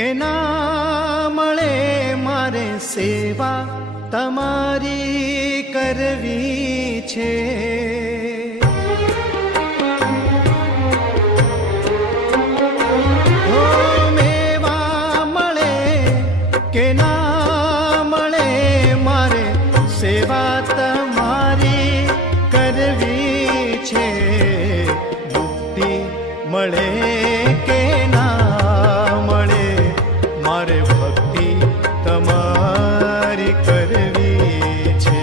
કે ના મળે મારે સેવા તમારી કરવી છે. ઓ મેવા મળે કે ના મળે મારે સેવા તમારી કરવી છે. મુક્તિ મળે કે ના મળે મારે ભક્તિ તમારી કરવી છે.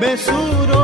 બેસુરો